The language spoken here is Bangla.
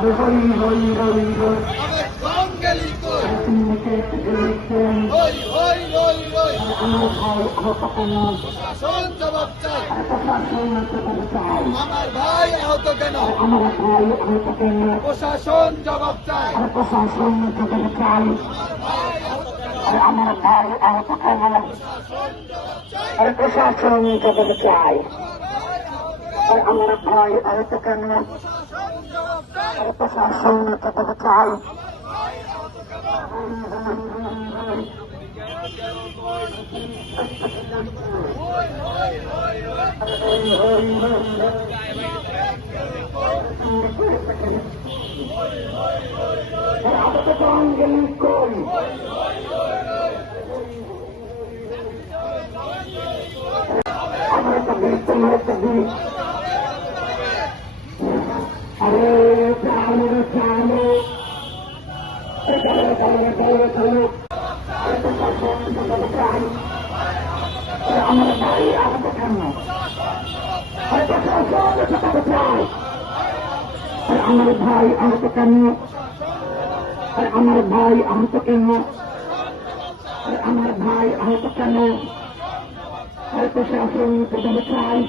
আরে হই হই হই হই আমার ভাই আহত কেন? আমার ভাই আহত কেন? আমার ভাই আহত কেন? প্রশাসন জবাব চাই। প্রশাসন চাই। আমার ভাই আহত কেন? প্রশাসন জবাব চাই। আমার ভাই আহত কেন? প্রশাসন জবাব চাই। আন্দোলন করি আমরা তো তোমার আরে চালো চালো আমার ভাই আহত কেন? আমার ভাই আহত কেন? আমার ভাই আহত কেন? আমার ভাই আহত কেন? প্রশাসন চাই।